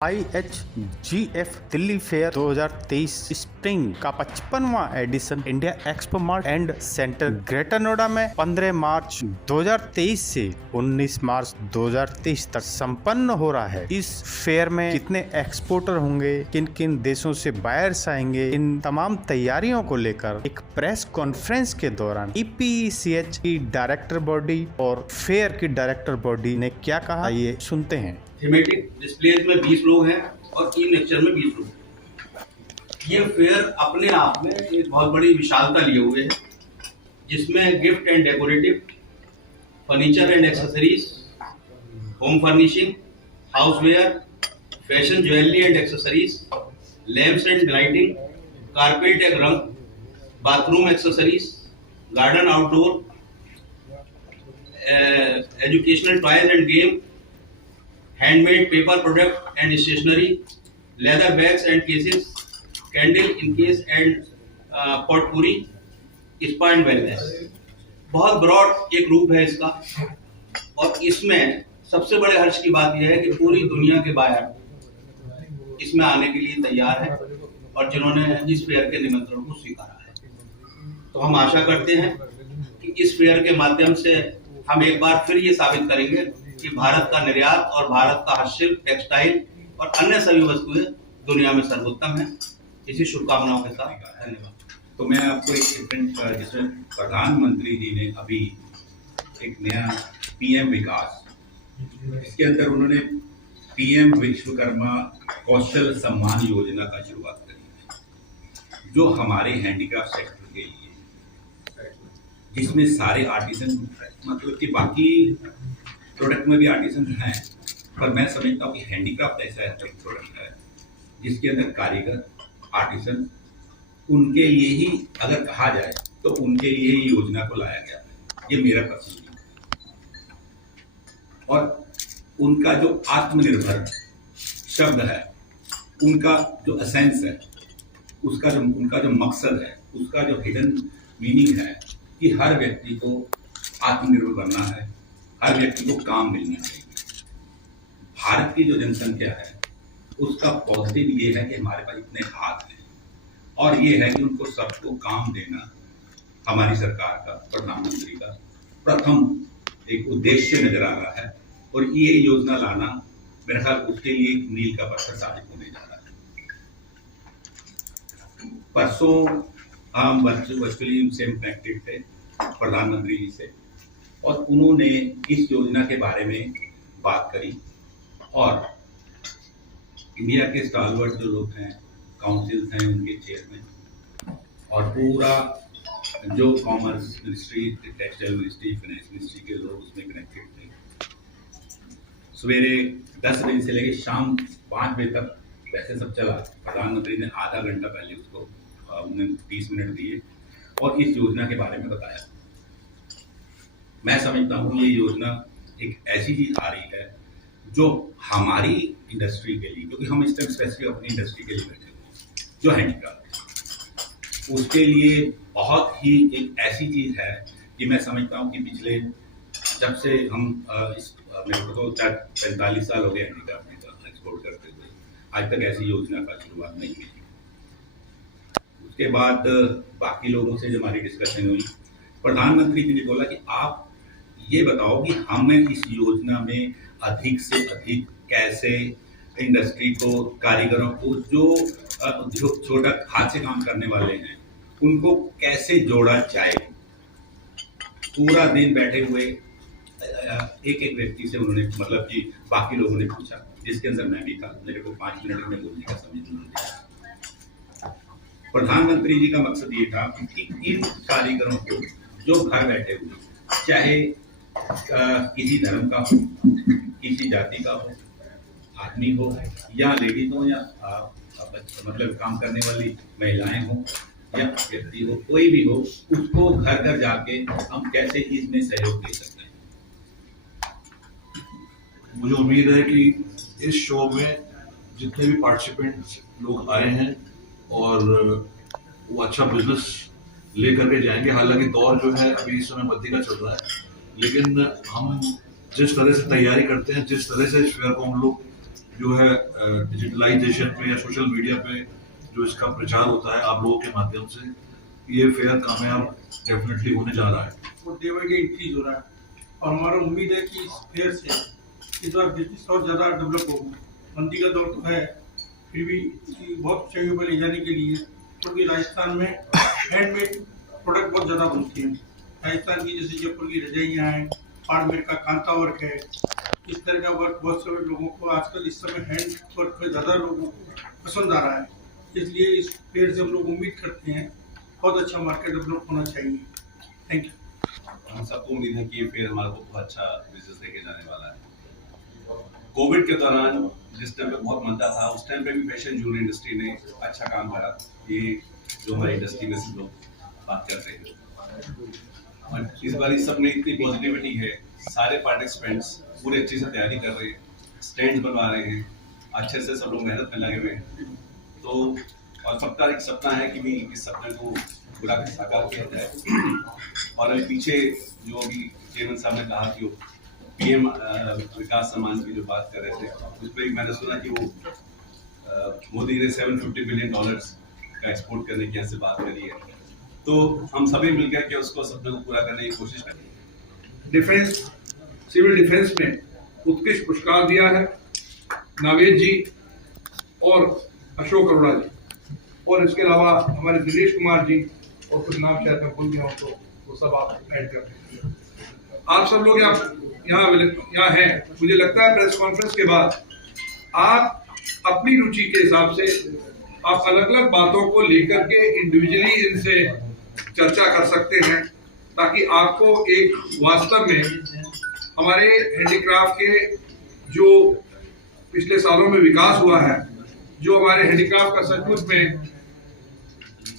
IHGF Delhi fair 2023 spring का 55वां edition India Expo Mart and Centre Greater Noida में 15 मार्च 2023 से 19 मार्च 2023 तक संपन्न हो रहा है। इस फेयर में कितने एक्सपोर्टर होंगे, किन किन देशों से बायर्स आएंगे, इन तमाम तैयारियों को लेकर एक प्रेस कॉन्फ्रेंस के दौरान EPECH की डायरेक्टर बॉडी और फेयर की डायरेक्टर बॉडी ने क्या कहा, ये सुनते हैं। थीमेटिक डिस्प्लेज में 20 लोग हैं और ई लेक्चर में 20 लोग हैं। ये फेयर अपने आप में एक बहुत बड़ी विशालता लिए हुए है, जिसमें gift and decorative, furniture and accessories, home furnishing, houseware, fashion jewellery and accessories, lamps and lighting, carpet and rug, bathroom accessories, garden outdoor, educational toys and game, handmade paper product and stationery, leather bags and cases, candle in case and potpourri, spa and wellness। बहुत broad एक रूप है इसका, और इसमें सबसे बड़े हर्ष की बात यह है कि पूरी दुनिया के बायर इसमें आने के लिए तैयार है और जिन्होंने इस फेयर के निमंत्रण को स्वीकारा है। तो हम आशा करते हैं कि इस फेयर के माध्यम से हम एक बार फिर ये साबित करेंगे कि भारत का निर्यात और भारत का हस्तशिल्प, टेक्सटाइल और अन्य सभी वस्तुएं दुनिया में सर्वोत्तम है। इसी शुभकामनाओं के साथ धन्यवाद। तो मैं आपको एक डिफरेंट, जिसमें प्रधानमंत्री जी ने अभी एक नया PM विकास, इसके अंदर उन्होंने PM विश्वकर्मा कौशल सम्मान योजना का शुरुआत करी, जो हमारे हैंडीक्राफ्ट सेक्टर के लिए, जिसमें सारे आर्टिसन, मतलब कि बाकी प्रोडक्ट में भी आर्टिसन हैं, पर मैं समझता हूँ कि हैंडीक्राफ्ट ऐसा एक प्रोडक्ट है जिसके अंदर कारीगर, आर्टिसन, उनके लिए ही अगर कहा जाए तो उनके लिए ही योजना को लाया गया है। ये मेरा पर्सनल है। और उनका जो आत्मनिर्भर शब्द है, उनका जो एसेंस है, उनका जो मकसद है, उसका जो हिडन मीनिंग है कि हर व्यक्ति को आत्मनिर्भर बनना है, हर व्यक्ति को काम मिलना चाहिए। भारत की जो जनसंख्या है उसका पॉजिटिव ये है कि हमारे पास इतने हाथ हैं, और ये है कि उनको सबको काम देना हमारी सरकार का, प्रधानमंत्री का प्रथम एक उद्देश्य नजर आ रहा है। और ये योजना लाना मेरे ख्याल उसके लिए एक मील का पत्थर साबित होने जा रहा है। परसों हम वर्चुअली उनसे कनेक्टेड थे, प्रधानमंत्री जी से, और उन्होंने इस योजना के बारे में बात करी। और इंडिया के स्टालवर्ड जो लोग हैं, काउंसिल्स हैं, उनके चेयरमैन, और पूरा जो commerce ministry, textile ministry, finance ministry के लोग उसमें कनेक्टेड थे। सवेरे 10 बजे से लेकर शाम 5 बजे तक वैसे सब चला। प्रधानमंत्री ने आधा घंटा पहले उसको उन्हें 30 मिनट दिए और इस योजना के बारे में बताया। मैं समझता हूँ ये योजना एक ऐसी चीज आ रही है जो हमारी इंडस्ट्री के लिए, क्योंकि हम इस टाइम स्पेसिफिक अपनी इंडस्ट्री के लिए बैठे हुए, जो हैंडीक्राफ्ट, उसके लिए बहुत ही एक ऐसी चीज है कि मैं समझता हूँ कि पिछले, जब से हम मेरे को तो 45 साल हो गए हैंडीक्राफ्ट का एक्सपोर्ट करते हुए, आज तक ऐसी योजना का शुरुआत नहीं हुई। उसके बाद बाकी लोगों से जो हमारी डिस्कशन हुई, प्रधानमंत्री जी ने बोला कि आप ये बताओ कि हमें इस योजना में अधिक से अधिक कैसे इंडस्ट्री को, कारीगरों को, जो छोटा हाथ से काम करने वाले हैं, उनको कैसे जोड़ा जाए। पूरा दिन बैठे हुए एक एक व्यक्ति से उन्होंने, मतलब कि बाकी लोगों ने पूछा, जिसके अंदर मैं भी था। मेरे को 5 मिनट में बोलने का समय दिया। प्रधानमंत्री जी का मकसद ये था कि इन कारीगरों को जो घर बैठे हुए, चाहे किसी धर्म का हो, किसी जाति का हो, आदमी हो या लेडीज हो, या मतलब काम करने वाली महिलाएं हो या व्यक्ति हो, कोई भी हो, उसको घर घर जाके हम कैसे इसमें सहयोग दे सकते हैं। मुझे उम्मीद है कि इस शो में जितने भी पार्टिसिपेंट्स लोग आए हैं और वो अच्छा बिजनेस लेकर के जाएंगे। हालांकि दौर जो है अभी इस समय मंदी का चल रहा है, लेकिन हम जिस तरह से तैयारी करते हैं, जिस तरह से इस फेयर को हम लोग जो है डिजिटलाइजेशन पे या सोशल मीडिया पे जो इसका प्रचार होता है आप लोगों के माध्यम से, ये फेयर कामयाब डेफिनेटली होने जा रहा है। वो डे बाई डे इंक्रीज हो रहा है और हमारा उम्मीद है कि इस फेयर से इस बार बिजनेस और ज़्यादा डेवलप होगा। मंदी का दौर तो है, फिर भी बहुत ऊंचाइयों पर ले जाने के लिए, क्योंकि राजस्थान में हैंडमेड प्रोडक्ट बहुत ज़्यादा बनते हैं। राजस्थान की जैसे जयपुर की रजाइयाँ हैं, बाड़मेर का कांता वर्क है, इस तरह का वर्क बहुत सारे लोगों को आजकल इस समय हैंड वर्क में ज़्यादा लोगों को पसंद आ रहा है। इसलिए इस फेयर से हम लोग उम्मीद करते हैं बहुत अच्छा मार्केट डेवलप होना चाहिए। Thank you. हम सबको उम्मीद है कि ये फेयर हमारे को बहुत अच्छा बिजनेस लेके जाने वाला है। कोविड के दौरान जिस टाइम पे बहुत मंदा था, उस टाइम पे भी फैशन ज्वेलरी इंडस्ट्री ने अच्छा काम करा। ये जो हमारी इंडस्ट्री में से लोग बात कर रहे हैं, और इस बार इस सब में इतनी पॉजिटिविटी है, सारे पार्टिसिपेंट्स पूरे अच्छे से तैयारी कर रहे हैं, स्टैंड बनवा रहे हैं, अच्छे से सब लोग मेहनत में लगे हुए हैं। तो और सबका एक सपना है कि भी इस सपने को पूरा साकार किया जाए। और अभी पीछे जो अभी चेयरमैन साहब ने कहा कि वो पीएम विकास सम्मान की जो बात कर रहे थे, उस पर मैंने सुना कि वो मोदी ने $750 बिलियन का एक्सपोर्ट करने की यहाँ से बात करी है। तो हम सभी मिलकर के उसको सपने को पूरा करने की कोशिश करेंगे। डिफेंस, सिविल डिफेंस में उत्कृष्ट पुरस्कार दिया है नावेद जी और अशोक अरोड़ा जी, और इसके अलावा हमारे दिनेश कुमार जी और कुछ नाम शायद मैं भूल गया हूँ, तो वो सब आप ऐड कर रहे हैं। आप सब लोग यहाँ हैं। मुझे लगता है प्रेस कॉन्फ्रेंस के बाद आप अपनी रुचि के हिसाब से आप अलग अलग बातों को लेकर के इंडिविजुअली इनसे चर्चा कर सकते हैं, ताकि आपको एक वास्तव में हमारे हैंडीक्राफ्ट के जो पिछले सालों में विकास हुआ है, जो हमारे हैंडीक्राफ्ट का सचमुच में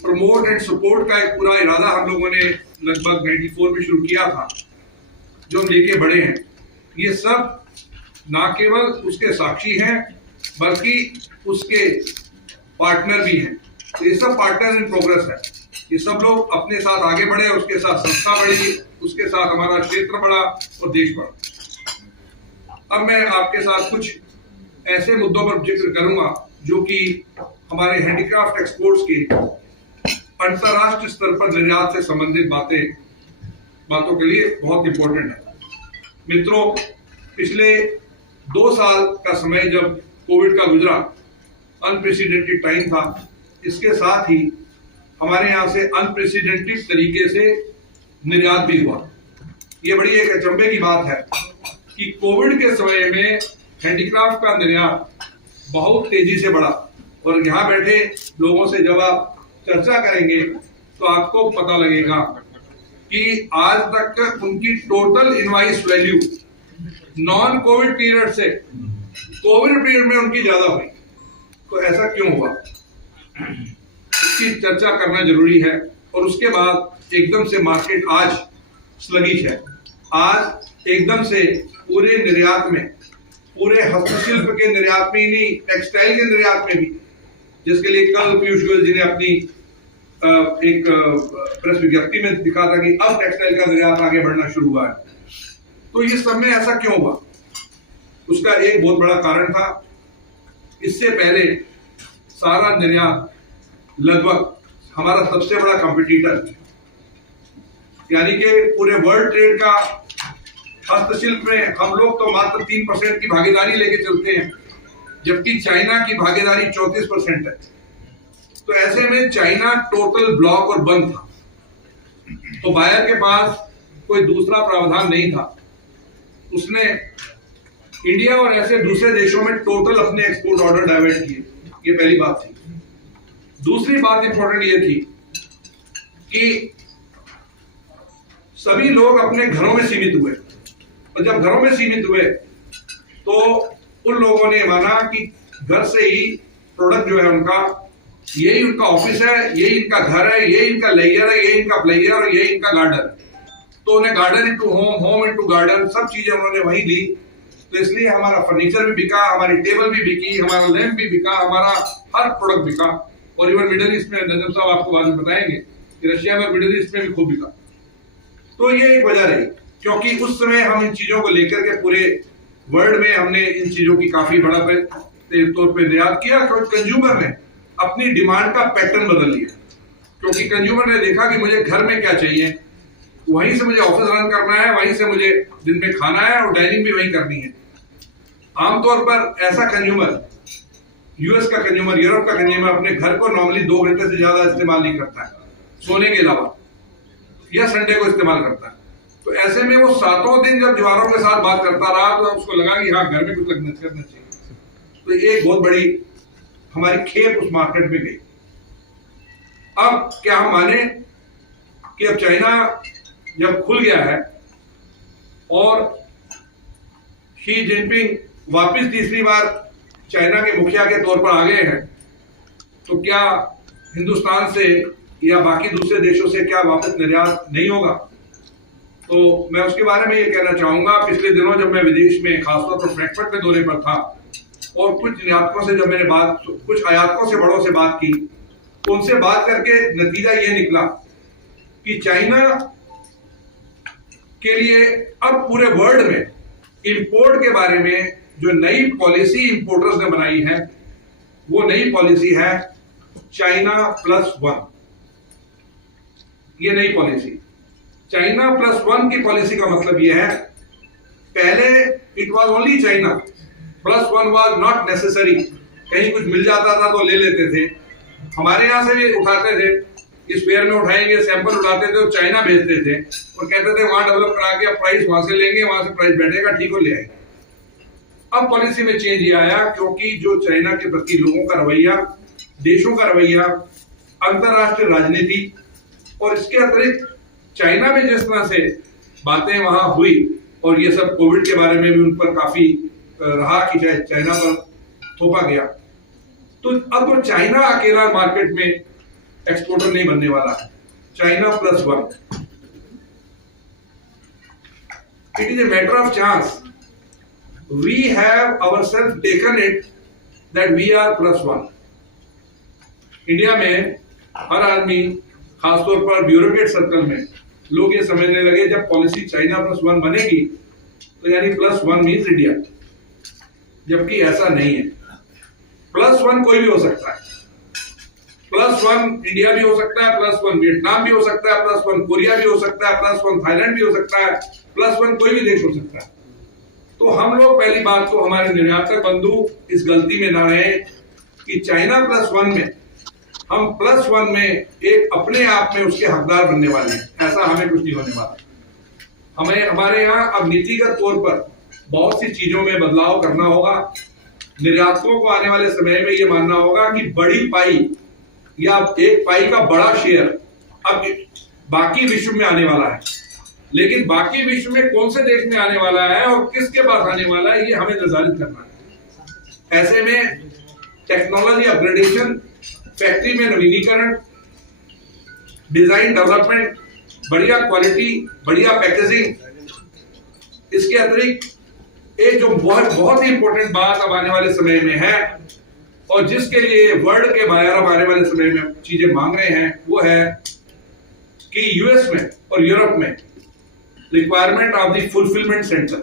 प्रमोट एंड सपोर्ट का एक पूरा इरादा हम लोगों ने लगभग 94 में शुरू किया था, जो हम लेके बढ़े हैं, ये सब ना केवल उसके साक्षी हैं बल्कि उसके पार्टनर भी हैं। ये सब पार्टनर इन प्रोग्रेस है। ये सब लोग अपने साथ आगे बढ़े, उसके साथ संस्था बढ़ी, उसके साथ हमारा क्षेत्र बढ़ा और देश बढ़ा। अब मैं आपके साथ कुछ ऐसे मुद्दों पर जिक्र करूंगा जो कि हमारे हैंडीक्राफ्ट एक्सपोर्ट्स के अंतरराष्ट्रीय स्तर पर निर्यात से संबंधित बातों के लिए बहुत इंपॉर्टेंट है। मित्रों, पिछले 2 साल का समय जब कोविड का गुजरा, अनप्रेसिडेंटेड टाइम था, इसके साथ ही हमारे यहाँ से अनप्रेसिडेंटेड तरीके से निर्यात भी हुआ। ये बड़ी एक अचंभे की बात है कि कोविड के समय में हैंडीक्राफ्ट का निर्यात बहुत तेजी से बढ़ा, और यहाँ बैठे लोगों से जब आप चर्चा करेंगे तो आपको पता लगेगा कि आज तक उनकी total invoice value non Covid period से कोविड पीरियड में उनकी ज्यादा हुई। तो ऐसा क्यों हुआ, इसकी चर्चा करना जरूरी है। और उसके बाद एकदम से मार्केट आज स्लगिश है। आज एकदम से पूरे निर्यात में, पूरे हस्तशिल्प के निर्यात में ही नहीं, टेक्सटाइल के निर्यात में भी, जिसके लिए कल पीयूष गोयल जी ने अपनी एक प्रेस विज्ञप्ति में दिखा था कि अब टेक्सटाइल का निर्यात आगे बढ़ना शुरू हुआ है। तो ये सब में ऐसा क्यों हुआ, उसका एक बहुत बड़ा कारण था, इससे पहले सारा निर्यात लगभग हमारा सबसे बड़ा कंपटीटर, यानी कि पूरे वर्ल्ड ट्रेड का हस्तशिल्प में हम लोग तो मात्र 3% की भागीदारी लेके चलते हैं, जबकि चाइना की भागीदारी 34% है। तो ऐसे में चाइना टोटल ब्लॉक और बंद था, तो बायर के पास कोई दूसरा प्रावधान नहीं था। उसने इंडिया और ऐसे दूसरे देशों में टोटल अपने एक्सपोर्ट ऑर्डर डाइवर्ट किए। ये पहली बात थी। दूसरी बात इंपॉर्टेंट ये थी कि सभी लोग अपने घरों में सीमित हुए, और जब घरों में सीमित हुए तो उन लोगों ने माना कि घर से ही प्रोडक्ट जो है उनका, यही उनका ऑफिस है, यही इनका घर है, यही इनका लेयर है, यही इनका प्लेयर और यही इनका गार्डन। तो उन्हें garden into home, home into garden, सब चीजें उन्होंने वही ली। तो इसलिए हमारा फर्नीचर भी बिका, हमारी टेबल भी बिकी, हमारा लैंप भी बिका, हमारा हर प्रोडक्ट बिका। और इवन मिडिल ईस्ट में, नजम साहब आपको बाद में बताएंगे कि रशिया में, मिडिल ईस्ट में भी खूब बिका। तो ये एक वजह रही, क्योंकि उस समय हम इन चीजों को लेकर के पूरे वर्ल्ड में हमने इन चीजों की काफी बढ़त है। के तौर पे निर्यात किया, कंज्यूमर ने अपनी डिमांड का पैटर्न बदल लिया, क्योंकि कंज्यूमर ने देखा कि मुझे घर में क्या चाहिए, वहीं से मुझे ऑफिस रन करना है, वहीं से मुझे दिन में खाना है और डाइनिंग भी वहीं करनी है। आमतौर पर ऐसा कंज्यूमर, यूएस का कंज्यूमर, यूरोप का कंज्यूमर अपने घर को नॉर्मली 2 घंटे से ज्यादा इस्तेमाल नहीं करता है सोने के अलावा, या संडे को इस्तेमाल करता है। तो ऐसे में वो 7 दिन जब दीवारों के साथ बात करता रहा तो उसको लगा कि हाँ, घर में कुछ करना चाहिए। तो ये एक बहुत बड़ी हमारी खेप उस मार्केट में गई। अब क्या हम माने कि अब चाइना जब खुल गया है और शी जिनपिंग वापस तीसरी बार चाइना के मुखिया के तौर पर आ गए हैं, तो क्या हिंदुस्तान से या बाकी दूसरे देशों से क्या वापस निर्यात नहीं होगा? तो मैं उसके बारे में ये कहना चाहूंगा, पिछले दिनों जब मैं विदेश में खासतौर पर फ्रैंकफर्ट के दौरे पर था और कुछ निर्यातकों से जब मैंने कुछ आयातकों से बड़ों से बात की, तो उनसे बात करके नतीजा ये निकला कि चाइना के लिए अब पूरे वर्ल्ड में इंपोर्ट के बारे में जो नई पॉलिसी इंपोर्टर्स ने बनाई है, वो नई पॉलिसी है चाइना +1। ये नई पॉलिसी चाइना +1 की पॉलिसी का मतलब यह है, पहले it was only China, +1 was not necessary, कहीं कुछ मिल जाता था तो ले लेते थे, हमारे यहां से भी उठाते थे, इस फेयर में उठाएंगे, सैंपल उठाते थे और चाइना भेजते थे और कहते थे वहां डेवलप करा के प्राइस वहां से लेंगे, वहां से प्राइस बैठेगा, ठीक हो ले आएंगे। अब पॉलिसी में चेंज ये आया क्योंकि जो चाइना के प्रति लोगों का रवैया, देशों का रवैया, अंतरराष्ट्रीय राजनीति और इसके अतिरिक्त चाइना में जिस तरह से बातें वहां हुई और ये सब कोविड के बारे में भी उन पर काफी रहा कि चाइना पर थोपा गया, तो अब वो चाइना अकेला मार्केट में एक्सपोर्टर नहीं बनने वाला है, China +1। It is a matter of chance, we have ourselves taken it that we are +1। India में हर आदमी, खासतौर पर ब्यूरोक्रेट सर्कल में लोग ये समझने लगे जब पॉलिसी चाइना +1 बनेगी तो यानी +1 मीन्स इंडिया, जबकि ऐसा नहीं है। +1 कोई भी हो सकता है, +1 इंडिया भी हो सकता है, +1 वियतनाम भी हो सकता है, +1 कोरिया भी हो सकता है, +1 थाईलैंड भी हो सकता है, +1 कोई भी देश हो सकता है। तो हम लोग पहली बात तो हमारे निर्यातक बंधु इस गलती में ना रहे कि चाइना +1 में हम +1 में एक अपने आप में उसके हकदार बनने वाले हैं, ऐसा हमें कुछ नहीं होने वाला। हमें हमारे यहाँ अब नीतिगत तौर पर बहुत सी चीजों में बदलाव करना होगा। निर्यातकों को आने वाले समय में ये मानना होगा कि बड़ी पाई या एक पाई का बड़ा शेयर अब बाकी विश्व में आने वाला है, लेकिन बाकी विश्व में कौन से देश में आने वाला है और किसके पास आने वाला है, ये हमें निर्धारित करना है। ऐसे में टेक्नोलॉजी अपग्रेडेशन, फैक्ट्री में नवीनीकरण, डिजाइन डेवलपमेंट, बढ़िया क्वालिटी, बढ़िया पैकेजिंग, इसके अतिरिक्त एक जो बहुत ही इंपॉर्टेंट बात अब आने वाले समय में है और जिसके लिए वर्ल्ड के बाजार अब आने वाले समय में चीजें मांग रहे हैं, वो है कि यूएस में और यूरोप में requirement of the fulfilment centre,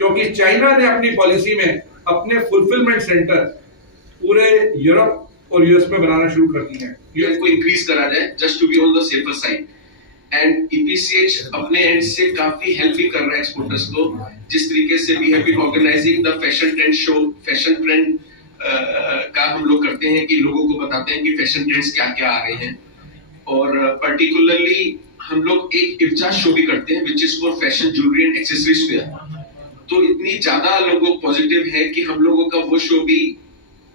क्योंकि चाइना ने अपनी पॉलिसी में अपने फुलफिलमेंट सेंटर पूरे यूरोप और यूएस में बनाना शुरू कर दिए हैं। यूएस को इंक्रीज करा जाए just to be on the safer side, and EPCH अपने एंड से काफी हेल्प भी कर रहा है एक्सपोर्टर्स को, जिस तरीके से we have been organising the fashion trend show. Fashion trend का हम लोग करते हैं कि लोगों को बताते हैं कि फैशन ट्रेंड्स क्या क्या आ रहे हैं, और पर्टिकुलरली हम लोग एक इफ्जा शो भी करते हैं which is for fashion jewellery and accessories wear. तो इतनी ज्यादा लोगों पॉजिटिव है कि हम लोगों का वो शो भी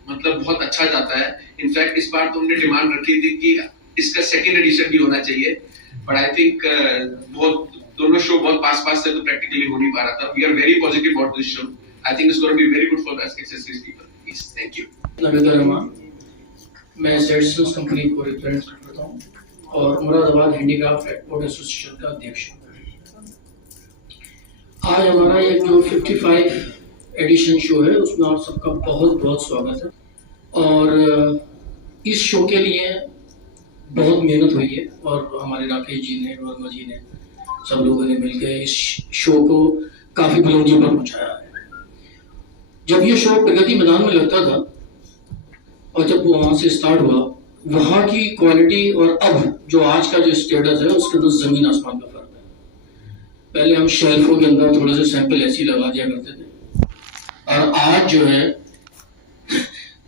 मतलब बहुत अच्छा जाता है। इनफैक्ट इस बार तो हमने डिमांड रखी थी कि इसका सेकंड एडिशन भी होना चाहिए, बट आई थिंक बहुत दोनों शो बहुत पास से तो प्रैक्टिकली हो नहीं पा रहा था। We are very positive about this show. I think it's gonna be very good for the accessories people. Please, thank you. Naveda Rahman, मैं जेडसन्स कंपनी को रिप्रेजेंट करता हूँ और मुरादाबाद हैंडीक्राफ्ट एक्सपोर्ट एसोसिएशन का अध्यक्ष हूँ। आज हमारा ये जो 55 एडिशन शो है उसमें आप सबका बहुत बहुत स्वागत है। और इस शो के लिए बहुत मेहनत हुई है और हमारे राकेश जी ने, वर्मा जी ने, सब लोगों ने मिलकर इस शो को काफ़ी बुलंदियों पर पहुँचाया है। जब ये शो प्रगति मैदान में लगता था और जब वो वहाँ से स्टार्ट हुआ, वहाँ की क्वालिटी और अब जो आज का जो स्टेटस है उसके अंदर जमीन आसमान का फर्क है। पहले हम शेल्फों के अंदर थोड़े से सैंपल ऐसे लगा दिया करते थे और आज जो है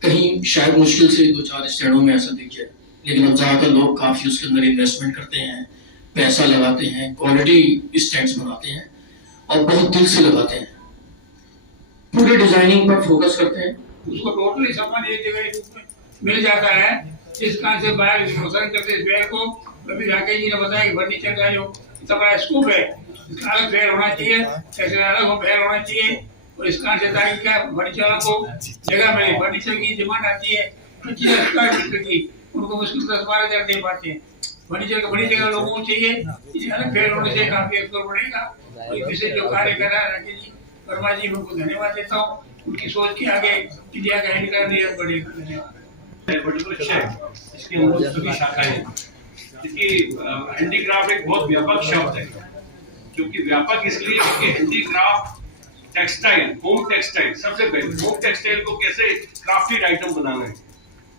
कहीं शायद मुश्किल से 2-4 स्टैंडों में ऐसा दिख जाए, लेकिन अब ज़्यादातर लोग काफ़ी उसके अंदर इन्वेस्टमेंट करते हैं, पैसा लगाते हैं, क्वालिटी स्टैंड्स बनाते हैं और बहुत दिल से लगाते हैं, पूरे डिजाइनिंग पर फोकस करते हैं। उसको टोटली सामान एक जगह मिल जाता है, जिस कारण से बाहर पसंद करते इस फेयर को। अभी राकेश जी ने बताया कि फर्नीचर का जो इतना बड़ा स्कूप है, इसका अलग फेयर होना चाहिए, ऐसे अलग फेयर होना चाहिए, और इस कारण से ताकि क्या फर्नीचर को जगह मिले। फर्नीचर की डिमांड आती है 25 स्क्वायर फीट की, उनको मुश्किल 10-12 हज़ार दे पाते हैं। फर्नीचर का बड़ी जगह लोगों को चाहिए, इसे अलग फेयर होने से काफी एक्सप्लोर बढ़ेगा। और इसे जो कार्य कर रहा है राकेश जी, वर्मा जी, उनको धन्यवाद देता हूँ। उनकी सोच के आगे इंडिया का हैंडीक्राफ्ट बढ़ेगा। धन्यवाद। इसके अंदर सभी शाखाएं, इसकी हैंडीक्राफ्ट एक बहुत व्यापक शब्द है, क्योंकि व्यापक इसलिए क्योंकि हैंडीक्राफ्ट टेक्सटाइल, होम टेक्सटाइल, सबसे पहले होम टेक्सटाइल को कैसे क्राफ्टेड आइटम बनाना है,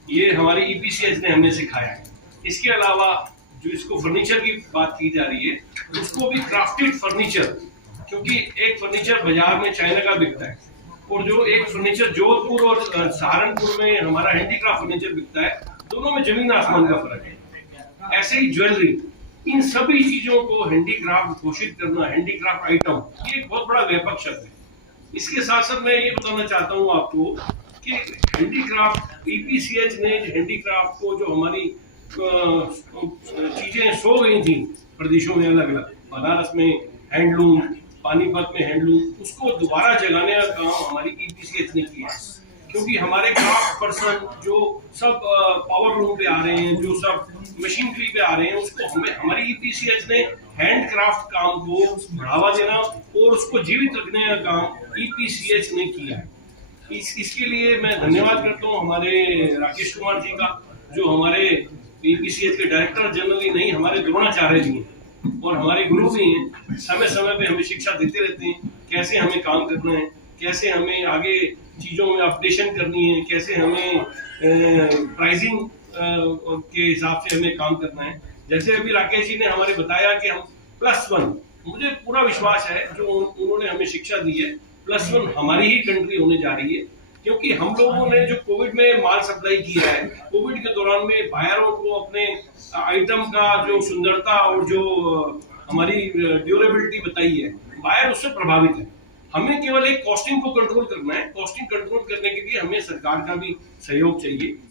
ये हमारी ईपीसीएच ने हमें सिखाया है। इसके अलावा जो इसको फर्नीचर की बात की जा रही है, उसको भी क्राफ्टेड फर्नीचर, क्योंकि एक फर्नीचर बाजार में चाइना का बिकता है और जो एक फर्नीचर जोधपुर और सहारनपुर में हमारा हैंडीक्राफ्ट फर्नीचर बिकता है, दोनों में जमीन आसमान का फर्क है। ऐसे ही ज्वेलरी, इन सभी चीजों को हैंडीक्राफ्ट घोषित करना, हैंडीक्राफ्ट आइटम, ये एक बहुत बड़ा व्यापक शब्द है। इसके साथ साथ मैं ये बताना चाहता हूँ आपको कि हैंडीक्राफ्ट ईपीसीएच ने हैंडीक्राफ्ट को जो हमारी चीजें सो गई थी प्रदेशों में अलग अलग, बनारस में हैंडलूम, पानीपत में हैंडलूम, उसको दोबारा जगाने का काम हमारी ईपीसीएच ने किया है। क्योंकि हमारे क्राफ्ट पर्सन जो सब पावर लूम पे आ रहे हैं, जो सब मशीनरी पे आ रहे हैं, उसको हमारी ईपीसीएच ने हैंड क्राफ्ट काम को बढ़ावा देना और उसको जीवित रखने का काम ईपीसीएच ने किया है। इसके लिए मैं धन्यवाद करता हूँ हमारे राकेश कुमार जी का, जो हमारे ईपीसीएच के डायरेक्टर जनरल ही नहीं, हमारे द्रोणाचार्य जी हैं और हमारे गुरु भी हैं। समय समय पे हमें शिक्षा देते रहते हैं, कैसे हमें काम करना है, कैसे हमें आगे चीज़ों में अपडेशन करनी है, कैसे हमें प्राइसिंग के हिसाब से हमें काम करना है। जैसे अभी राकेश जी ने हमारे बताया कि हम +1, मुझे पूरा विश्वास है जो उन्होंने हमें शिक्षा दी है, +1 हमारी ही कंट्री होने जा रही है। क्योंकि हम लोगों ने जो कोविड में माल सप्लाई किया है, कोविड के दौरान में बायरों को अपने आइटम का जो सुंदरता और जो हमारी ड्यूरेबिलिटी बताई है, बायर उससे प्रभावित है। हमें केवल एक कॉस्टिंग को कंट्रोल करना है। कॉस्टिंग कंट्रोल करने के लिए हमें सरकार का भी सहयोग चाहिए।